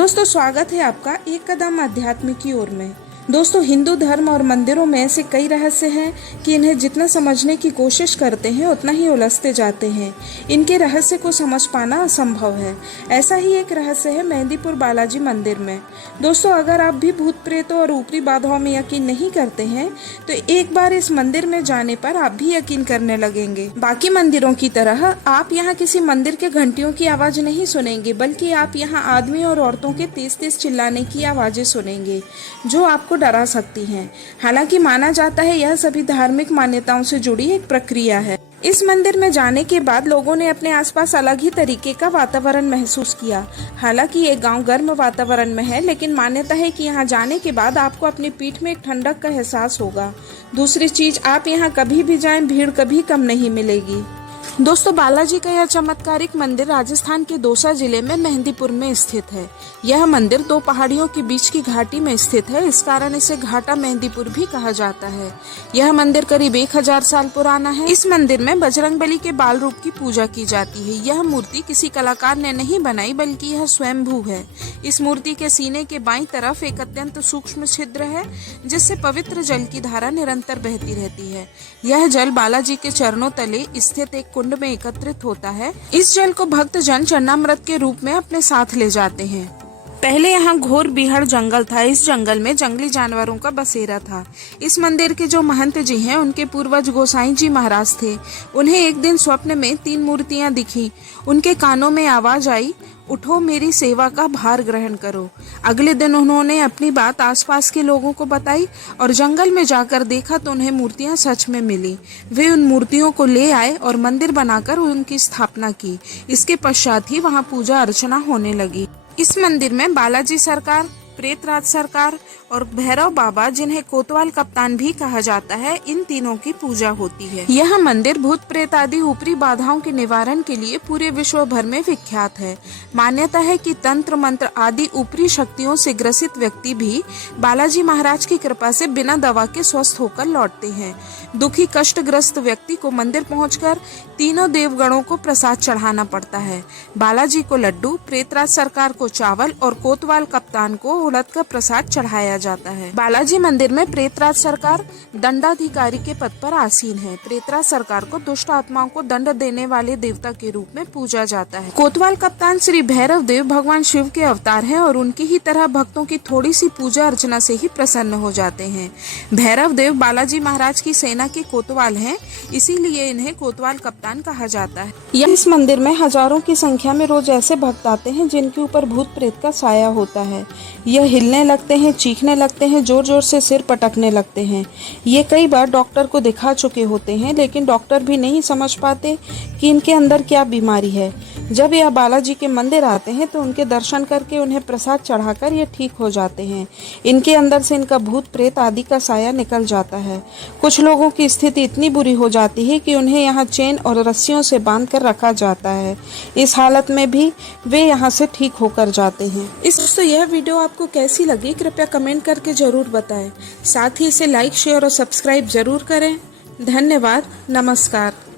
दोस्तों स्वागत है आपका एक कदम अध्यात्म की ओर में। दोस्तों हिंदू धर्म और मंदिरों में ऐसे कई रहस्य हैं कि इन्हें जितना समझने की कोशिश करते हैं उतना ही उलझते जाते हैं। इनके रहस्य को समझ पाना असंभव है। ऐसा ही एक रहस्य है मेहंदीपुर बालाजी मंदिर में। दोस्तों अगर आप भी भूत प्रेतों और ऊपरी बाधाओं में यकीन नहीं करते हैं तो एक बार इस मंदिर में जाने पर आप भी यकीन करने लगेंगे। बाकी मंदिरों की तरह आप यहाँ किसी मंदिर के घंटियों की आवाज नहीं सुनेंगे, बल्कि आप यहाँ आदमी और औरतों के तेज तेज चिल्लाने की आवाजें सुनेंगे जो आपको डरा सकती हैं। हालांकि माना जाता है यह सभी धार्मिक मान्यताओं से जुड़ी एक प्रक्रिया है। इस मंदिर में जाने के बाद लोगों ने अपने आसपास अलग ही तरीके का वातावरण महसूस किया। हालांकि ये गांव गर्म वातावरण में है, लेकिन मान्यता है कि यहाँ जाने के बाद आपको अपनी पीठ में एक ठंडक का एहसास होगा। दूसरी चीज, आप यहाँ कभी भी जाएं, भीड़ कभी कम नहीं मिलेगी। दोस्तों बालाजी का यह चमत्कारिक मंदिर राजस्थान के दौसा जिले में मेहंदीपुर में स्थित है। यह मंदिर दो पहाड़ियों के बीच की घाटी में स्थित है, इस कारण इसे घाटा मेहंदीपुर भी कहा जाता है। यह मंदिर करीब 1000 साल पुराना है। इस मंदिर में बजरंगबली के बाल रूप की पूजा की जाती है। यह मूर्ति किसी कलाकार ने नहीं बनाई, बल्कि यह स्वयंभू है। इस मूर्ति के सीने के बाईं तरफ एक अत्यंत सूक्ष्म छिद्र है, जिससे पवित्र जल की धारा निरंतर बहती रहती है। यह जल बालाजी के चरणों तले स्थित एक कुंड में एकत्रित होता है। इस जल को भक्त जन चरणामृत के रूप में अपने साथ ले जाते हैं। पहले यहाँ घोर बीहड़ जंगल था। इस जंगल में जंगली जानवरों का बसेरा था। इस मंदिर के जो महंत जी हैं, उनके पूर्वज गोसाई जी महाराज थे। उन्हें एक दिन स्वप्न में 3 मूर्तियां दिखी। उनके कानों में आवाज आई, उठो मेरी सेवा का भार ग्रहण करो। अगले दिन उन्होंने अपनी बात आसपास के लोगों को बताई और जंगल में जाकर देखा तो उन्हें मूर्तियां सच में मिली। वे उन मूर्तियों को ले आए और मंदिर बनाकर उनकी स्थापना की। इसके पश्चात ही वहां पूजा अर्चना होने लगी। इस मंदिर में बालाजी सरकार, प्रेतराज सरकार और भैरव बाबा, जिन्हें कोतवाल कप्तान भी कहा जाता है, इन तीनों की पूजा होती है। यह मंदिर भूत प्रेत आदि ऊपरी बाधाओं के निवारण के लिए पूरे विश्व भर में विख्यात है। मान्यता है कि तंत्र मंत्र आदि ऊपरी शक्तियों से ग्रसित व्यक्ति भी बालाजी महाराज की कृपा से बिना दवा के स्वस्थ होकर लौटते हैं। दुखी कष्टग्रस्त व्यक्ति को मंदिर पहुंचकर तीनों देवगणों को प्रसाद चढ़ाना पड़ता है। बालाजी को लड्डू, प्रेतराज सरकार को चावल और कोतवाल कप्तान को उड़द का प्रसाद चढ़ाया जाता है। बालाजी मंदिर में प्रेतराज सरकार दंडाधिकारी के पद पर आसीन है। प्रेतराज सरकार को दुष्ट आत्माओं को दंड देने वाले देवता के रूप में पूजा जाता है। कोतवाल कप्तान श्री भैरव देव भगवान शिव के अवतार हैं और उनकी ही तरह भक्तों की थोड़ी सी पूजा अर्चना से ही प्रसन्न हो जाते हैं। भैरव देव बालाजी महाराज की सेना के कोतवाल हैं, इसीलिए इन्हें कोतवाल कप्तान कहा जाता है। इस मंदिर में हजारों की संख्या में रोज ऐसे भक्त आते हैं जिनके ऊपर भूत प्रेत का साया होता है। यह हिलने लगते हैं, चीखने लगते हैं, जोर जोर से सिर पटकने लगते हैं। ये कई बार डॉक्टर को दिखा चुके होते हैं, लेकिन डॉक्टर भी नहीं समझ पाते कि इनके अंदर क्या बीमारी है। जब यह बालाजी के मंदिर आते हैं तो उनके दर्शन करके उन्हें प्रसाद चढ़ाकर ये ठीक हो जाते हैं। इनके अंदर से इनका भूत प्रेत आदि का साया निकल जाता है। कुछ लोगों की स्थिति इतनी बुरी हो जाती है कि उन्हें यहाँ चेन और रस्सियों से बांध कर रखा जाता है। इस हालत में भी वे यहाँ से ठीक होकर जाते हैं। दोस्तों यह वीडियो आपको कैसी लगी कृपया कमेंट करके जरूर बताएं। साथ ही इसे लाइक, शेयर और सब्सक्राइब जरूर करें। धन्यवाद। नमस्कार।